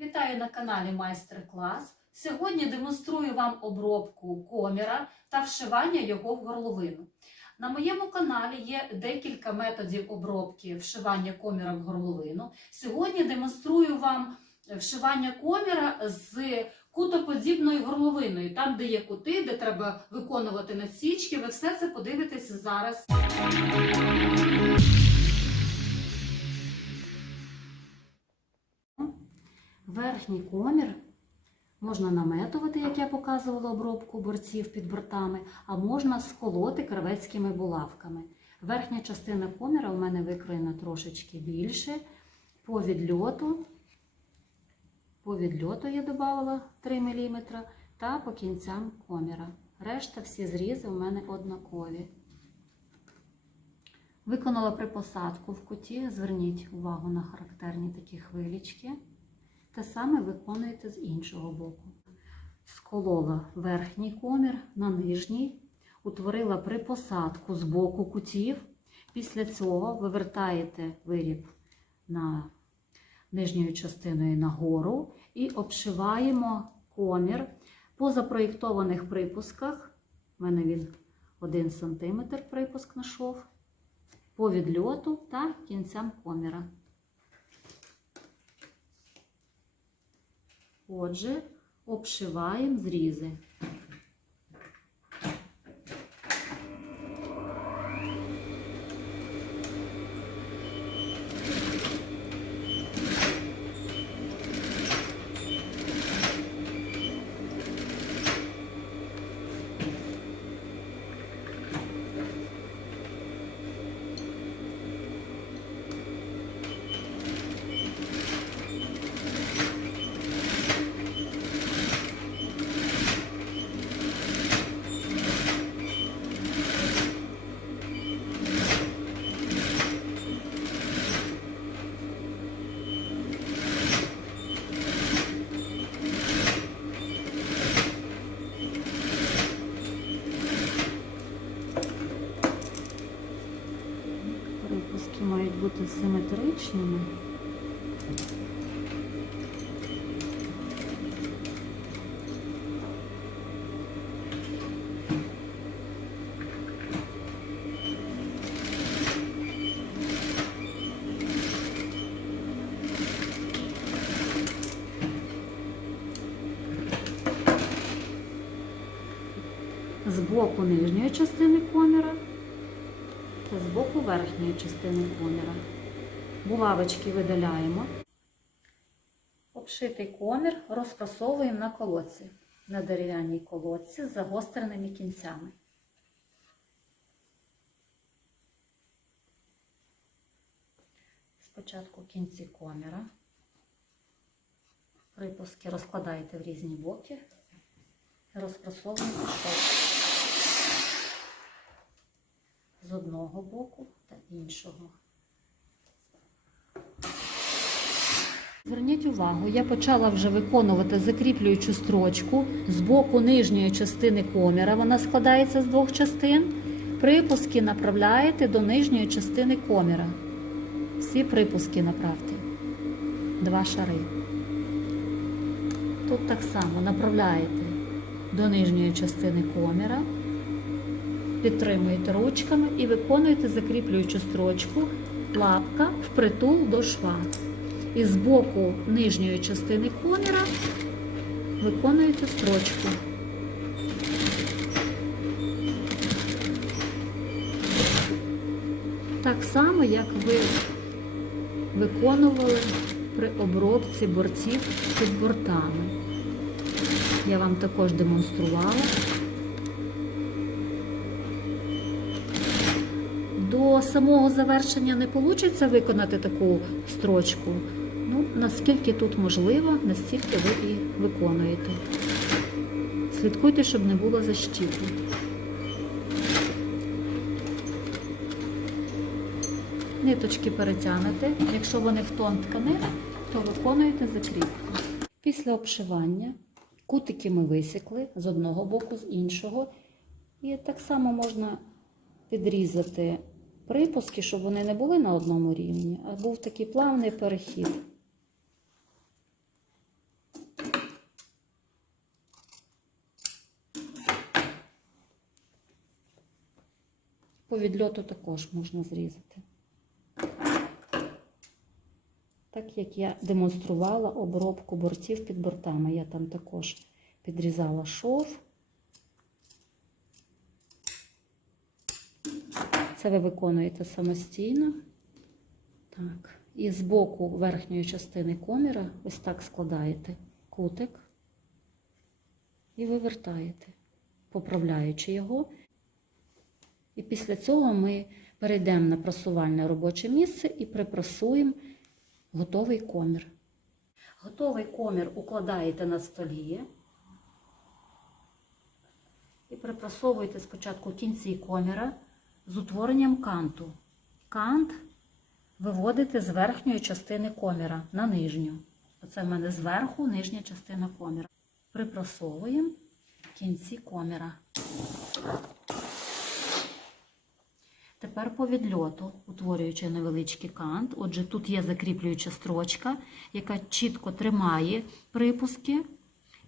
Вітаю на каналі Майстер-клас. Сьогодні демонструю вам обробку коміра та вшивання його в горловину. На моєму каналі є декілька методів обробки вшивання коміра в горловину. Сьогодні демонструю вам вшивання коміра з кутоподібною горловиною, там, де є кути, де треба виконувати насічки. Ви все це подивитеся зараз. Верхній комір можна наметувати, як я показувала обробку борців під бортами, а можна сколоти кравецькими булавками. Верхня частина коміра у мене викроєна трошечки більше. По відльоту, по відльоту я додавала 3 мм та по кінцям коміра. Решта всі зрізи у мене однакові. Виконала припосадку в куті. Зверніть увагу на характерні такі хвилічки. Те саме виконуєте з іншого боку. Сколола верхній комір на нижній, утворила припосадку з боку кутів. Після цього вивертаєте виріб на нижньою частиною нагору і обшиваємо комір по запроєктованих припусках. У мене він 1 см припуск на шов, по відльоту та кінцям коміра. Отже, обшиваємо зрізи. Симетричними. З боку нижньої частини коміра та з боку верхньої частини коміра. Булавочки видаляємо. Обшитий комір розфасовуємо на колодці, на дерев'яній колодці з загостреними кінцями. Спочатку кінці коміра. Припуски розкладаєте в різні боки і розфасовуєте шов з одного боку та іншого. Зверніть увагу, я почала вже виконувати закріплюючу строчку з боку нижньої частини коміра. Вона складається з двох частин. Припуски направляєте до нижньої частини коміра. Всі припуски направте. Два шари. Тут так само направляєте до нижньої частини коміра підтримуєте ручками і виконуєте закріплюючу строчку лапка впритул до шва. І з боку нижньої частини коміра виконуєте строчку. Так само, як ви виконували при обробці борців під бортами. Я вам також демонструвала. До самого завершення не вийде виконати таку строчку. Наскільки тут можливо, настільки ви і виконуєте. Слідкуйте, щоб не було защіпу. Ниточки перетягнете. Якщо вони в тон тканини, то виконуєте закріпку. Після обшивання кутики ми висікли з одного боку, з іншого. І так само можна підрізати припуски, щоб вони не були на одному рівні, а був такий плавний перехід. По відльоту також можна зрізати. Так як я демонструвала обробку бортів під бортами, я там також підрізала шов. Це ви виконуєте самостійно. Так. І з боку верхньої частини коміра ось так складаєте кутик і вивертаєте, поправляючи його. І після цього ми перейдемо на прасувальне робоче місце і припрасуємо готовий комір. Готовий комір укладаєте на столі і припрасовуєте спочатку кінці коміра з утворенням канту. Кант виводите з верхньої частини коміра на нижню. Оце в мене зверху нижня частина коміра. Припрасовуємо кінці коміра. Тепер по відльоту, утворюючи невеличкий кант. Отже, тут є закріплююча строчка, яка чітко тримає припуски,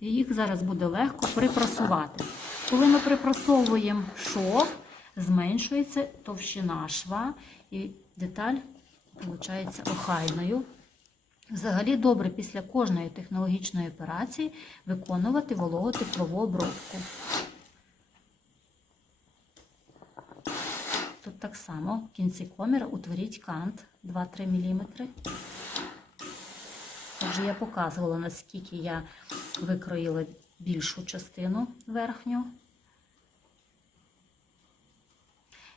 і їх зараз буде легко припрасувати. Коли ми припрасовуємо шов, зменшується товщина шва і деталь виходить охайною. Взагалі добре після кожної технологічної операції виконувати вологотеплову обробку. Так само в кінці коміра утворіть кант 2-3 мм. Отже, я показувала, наскільки я викроїла більшу частину верхню.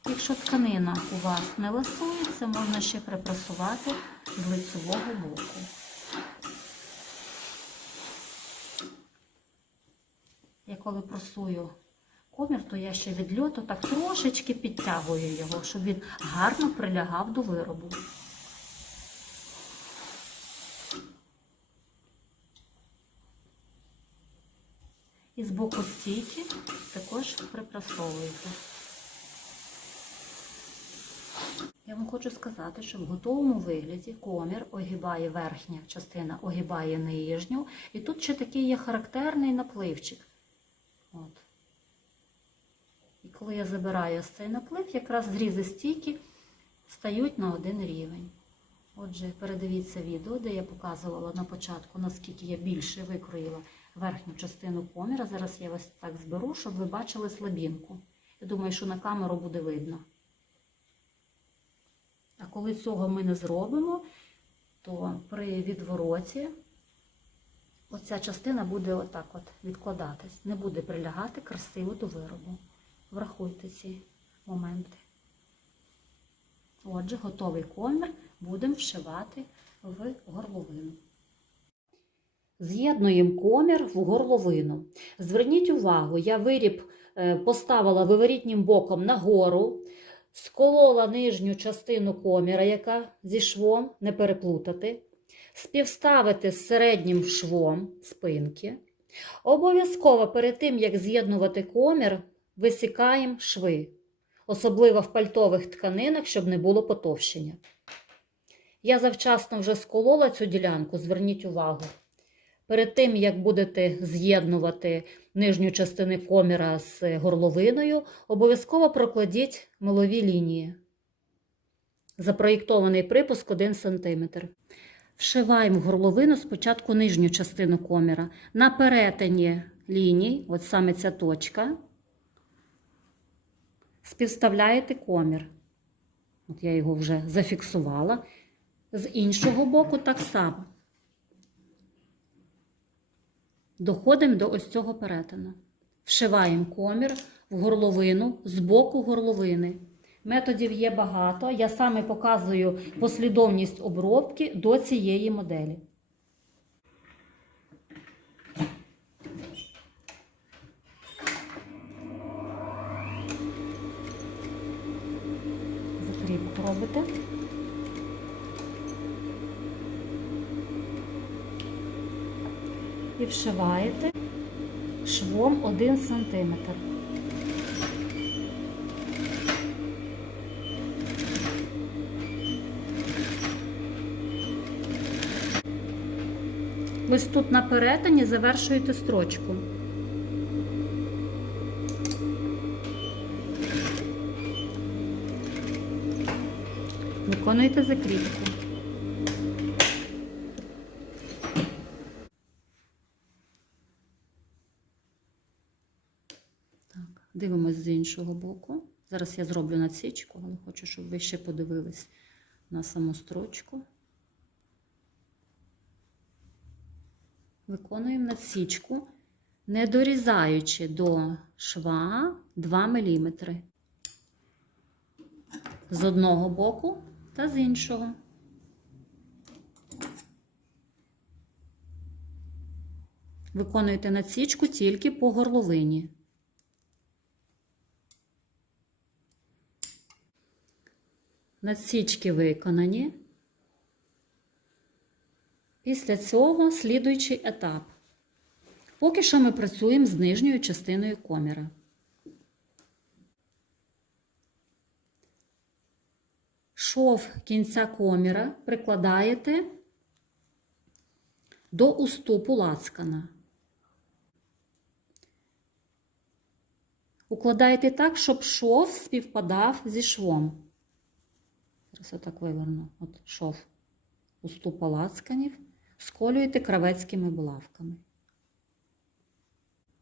Якщо тканина у вас не ласується, можна ще припрасувати з лицевого боку. Я коли просую комір, то я ще від льоту так трошечки підтягую його, щоб він гарно прилягав до виробу. І з боку стійки також припрасовуєте. Я вам хочу сказати, що в готовому вигляді комір огибає верхня частина, огибає нижню. І тут ще такий є характерний напливчик. От. Коли я забираю ось цей наплив, якраз зрізи стійки стають на один рівень. Отже, передивіться відео, де я показувала на початку, наскільки я більше викроїла верхню частину коміра. Зараз я ось так зберу, щоб ви бачили слабінку. Я думаю, що на камеру буде видно. А коли цього ми не зробимо, то при відвороті оця частина буде отак от відкладатись, не буде прилягати красиво до виробу. Врахуйте ці моменти. Отже, готовий комір будемо вшивати в горловину. З'єднуємо комір в горловину. Зверніть увагу, я виріб е, поставила виворітнім боком нагору, сколола нижню частину коміра, яка зі швом, не переплутати, співставити з середнім швом спинки. Обов'язково перед тим, як з'єднувати комір, висікаємо шви, особливо в пальтових тканинах, щоб не було потовщення. Я завчасно вже сколола цю ділянку, зверніть увагу. Перед тим, як будете з'єднувати нижню частину коміра з горловиною, обов'язково прокладіть милові лінії. Запроєктований припуск 1 см. Вшиваємо в горловину спочатку нижню частину коміра. На перетині ліній, от саме ця точка, співставляєте комір. От я його вже зафіксувала. З іншого боку так само. Доходимо до ось цього перетину. Вшиваємо комір в горловину з боку горловини. Методів є багато. Я саме показую послідовність обробки до цієї моделі. Закріпку робите. І вшиваєте швом 1 см. Ось тут на перетині завершуєте строчку. Виконуйте закріпку. Так, дивимось з іншого боку. Зараз я зроблю надсічку, але хочу, щоб ви ще подивились на саму строчку. Виконуємо надсічку, не дорізаючи до шва 2 мм. З одного боку та з іншого. Виконуєте надсічку тільки по горловині. Надсічки виконані. Після цього слідуючий етап. Поки що ми працюємо з нижньою частиною коміра. Шов кінця коміра прикладаєте до уступу лацкана. Укладаєте так, щоб шов співпадав зі швом. Зараз я так виверну. От шов уступа лацканів. Сколюєте кравецькими булавками.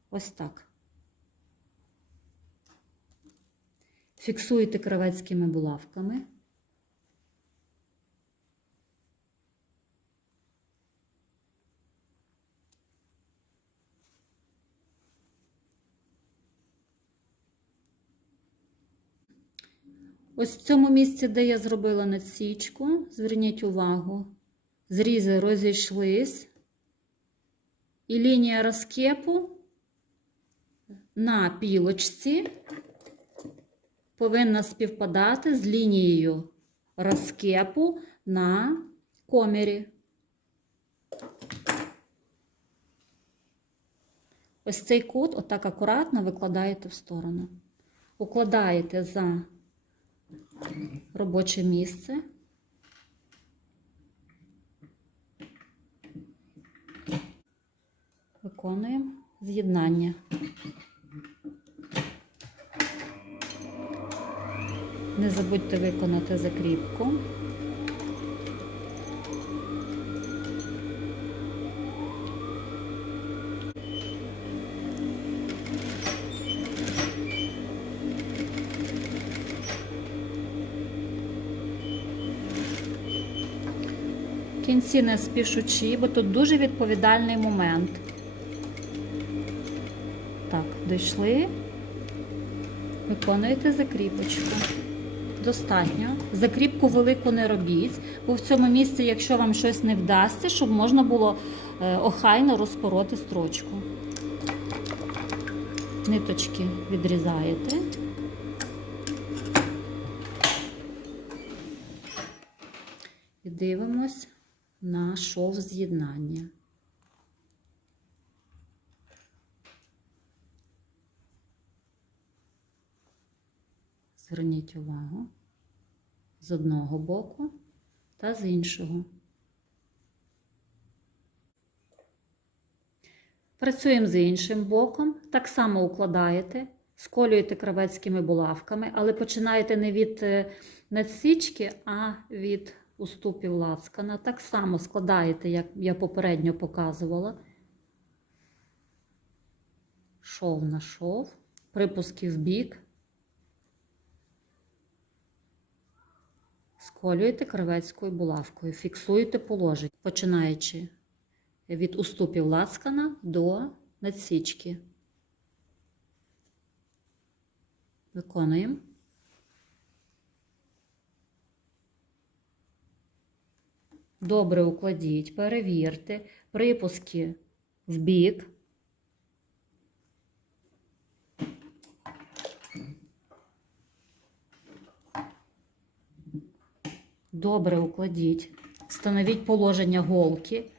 Ось так. Фіксуєте кравецькими булавками. Ось в цьому місці, де я зробила надсічку, зверніть увагу, зрізи розійшлись, і лінія розкепу на пілочці повинна співпадати з лінією розкепу на комірі. Ось цей кут отак акуратно викладаєте в сторону. Укладаєте за робоче місце. Виконуємо з'єднання. Не забудьте виконати закріпку. В не спішучи, бо тут дуже відповідальний момент. Так, дійшли. Виконуєте закріпочку. Достатньо. Закріпку велику не робіть, бо в цьому місці, якщо вам щось не вдасться, щоб можна було е, охайно розпороти строчку. Ниточки відрізаєте. І дивимось на шов з'єднання. Зверніть увагу з одного боку та з іншого. Працюємо з іншим боком, так само укладаєте, сколюєте кравецькими булавками, але починаєте не від е, надсічки, а від уступів лацкана. Так само складаєте, як я попередньо показувала. Шов на шов, припуски в бік. Сколюєте кравецькою булавкою, фіксуєте положення, починаючи від уступів лацкана до надсічки. Виконуємо. Добре укладіть, перевірте, припуски в бік. Добре укладіть, встановіть положення голки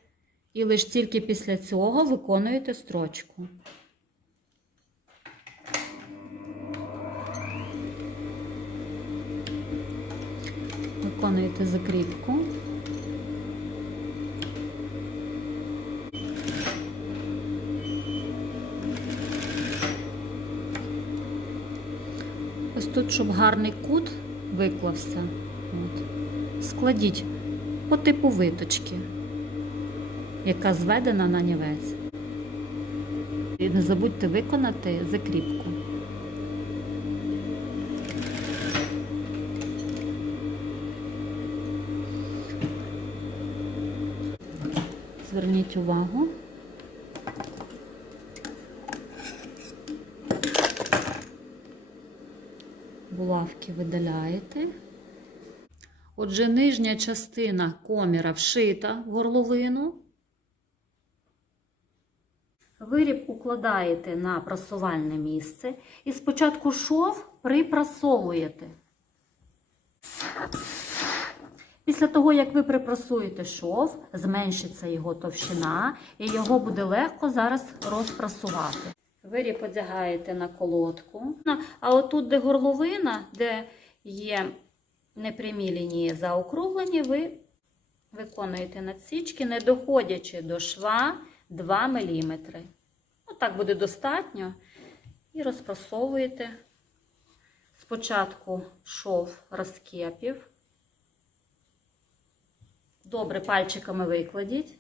і лише тільки після цього виконуєте строчку. Виконуєте закріпку. Ось тут, щоб гарний кут виклався. От. складіть по типу виточки, яка зведена на нівець. І не забудьте виконати закріпку. Зверніть увагу. Булавки видаляєте. Отже, нижня частина коміра вшита в горловину. Виріб укладаєте на прасувальне місце і спочатку шов припрасовуєте. Після того, як ви припрасуєте шов, зменшиться його товщина і його буде легко зараз розпрасувати. Виріб одягаєте на колодку. А отут, де горловина, де є непрямі лінії заокруглені, ви виконуєте надсічки, не доходячи до шва 2 мм. Ну, так буде достатньо. І розпрасовуєте спочатку шов розкепів. Добре пальчиками викладіть,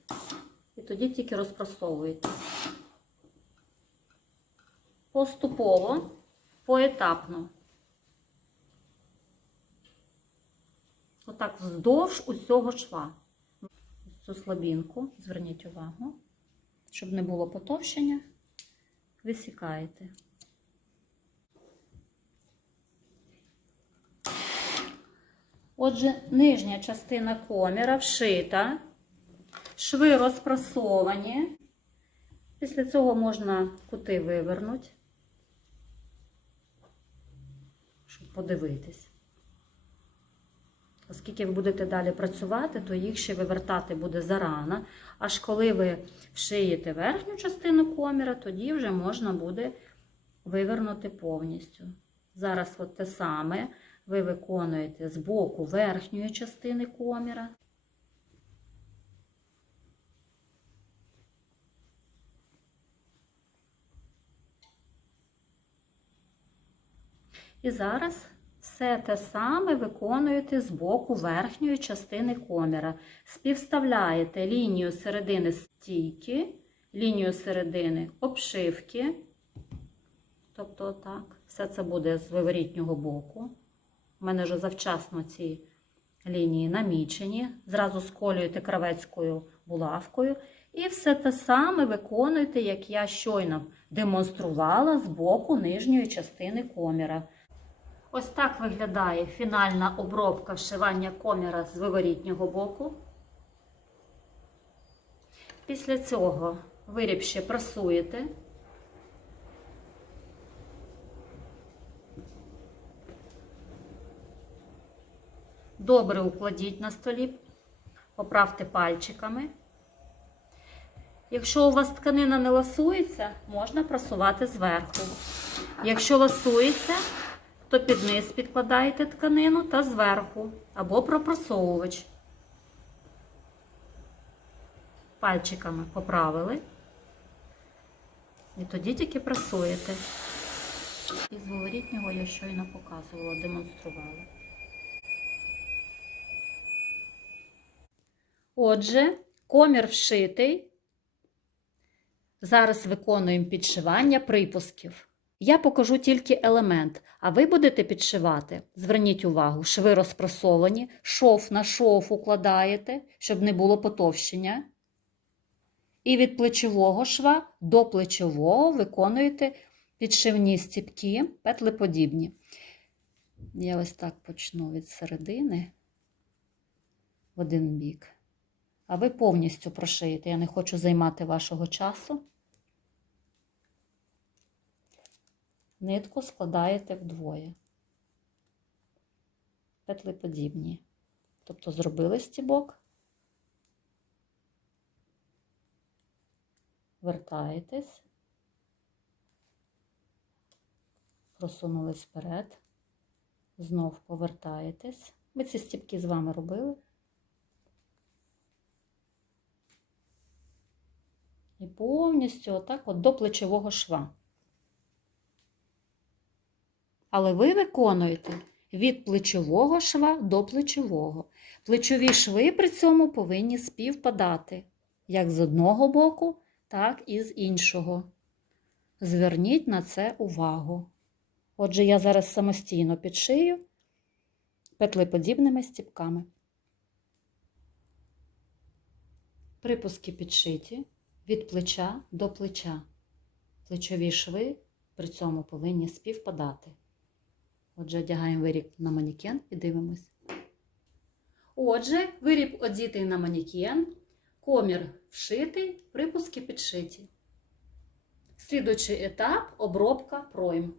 і тоді тільки розпрасовуєте. Поступово, поетапно. Отак вздовж усього шва. Цю слабінку, зверніть увагу, щоб не було потовщення, висікаєте. Отже, нижня частина коміра вшита, шви розпрасовані. Після цього можна кути вивернути, щоб подивитись. Оскільки ви будете далі працювати, то їх ще вивертати буде зарано. Аж коли ви вшиєте верхню частину коміра, тоді вже можна буде вивернути повністю. Зараз от те саме ви виконуєте з боку верхньої частини коміра. І зараз все те саме виконуєте з боку верхньої частини коміра. Співставляєте лінію середини стійки, лінію середини обшивки. Тобто, отак, все це буде з виворітнього боку. У мене вже завчасно ці лінії намічені. Зразу сколюєте кравецькою булавкою. І все те саме виконуєте, як я щойно демонструвала з боку нижньої частини коміра. Ось так виглядає фінальна обробка вшивання коміра з виворітнього боку. Після цього виріб ще прасуєте. Добре укладіть на столі, поправте пальчиками. Якщо у вас тканина не ласується, можна прасувати зверху. Якщо ласується, то під низ підкладаєте тканину та зверху або пропрасовувач. Пальчиками поправили. І тоді тільки прасуєте. Із виворітнього я щойно показувала, демонструвала. Отже, комір вшитий. Зараз виконуємо підшивання припусків. Я покажу тільки елемент, а ви будете підшивати. Зверніть увагу, шви розпрасовані, шов на шов укладаєте, щоб не було потовщення. І від плечового шва до плечового виконуєте підшивні стіпки, петлеподібні. Я ось так почну від середини в один бік. А ви повністю прошиєте. Я не хочу займати вашого часу. Нитку складаєте вдвоє. Петли подібні. Тобто зробили стібок, вертаєтесь, просунулись вперед, знов повертаєтесь. Ми ці стібки з вами робили. І повністю отак от до плечового шва. Але ви виконуєте від плечового шва до плечового. Плечові шви при цьому повинні співпадати як з одного боку, так і з іншого. Зверніть на це увагу. Отже, я зараз самостійно підшию петлеподібними стіпками. Припуски підшиті від плеча до плеча. Плечові шви при цьому повинні співпадати. Отже, одягаємо виріб на манікен і дивимось. Отже, виріб одітий на манікен, комір вшитий, припуски підшиті. Слідуючий етап обробка пройм.